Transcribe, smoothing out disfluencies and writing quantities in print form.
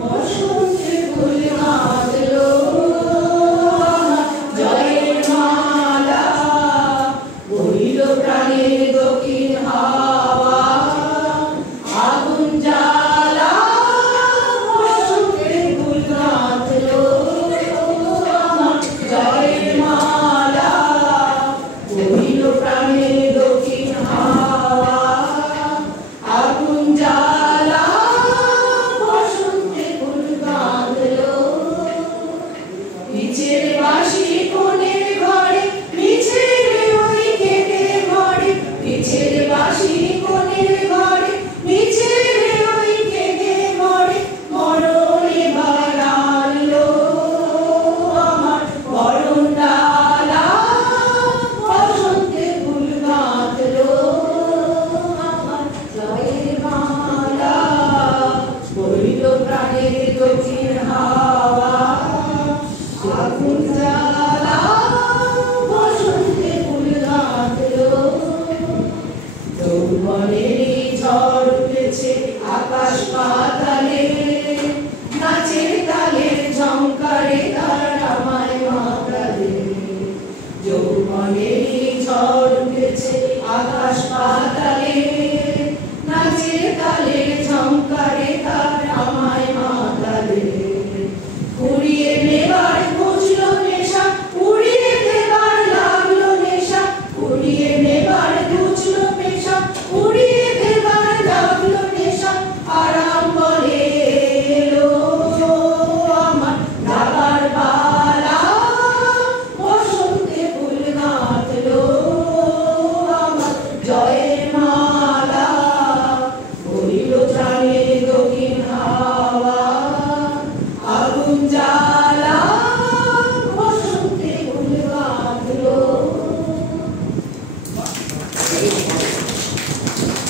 বসন্তে ফুল বাঁধলো জয়ের মালা, বইল প্রাণের দক্ষিণ হাওয়া আগুন জ্বালা। বসন্তে ফুল বাঁধলো জয়ের মালা, বইল প্রাণের দক্ষিণ হাওয়া আগুন জ্বালা। বসন্তে ফুল বাঁধলো নিচের বাঁশি কোণের ঘরে, নিচের ওই কেটে ঘরে, নিচের বাঁশি কোণের ঘরে, নিচের ওই কেটে ঘরে, মরণে বাড়ালো আমার মরণ ডালা। বসন্তে ফুল বাঁধলো আমার জয়ের মালা, বইল প্রাণের দক্ষিণ হাওয়া আগুন জ্বালা। বসন্তে ফুল বাঁধলো যৌবনেরই ঝড় উঠেছে আকাশ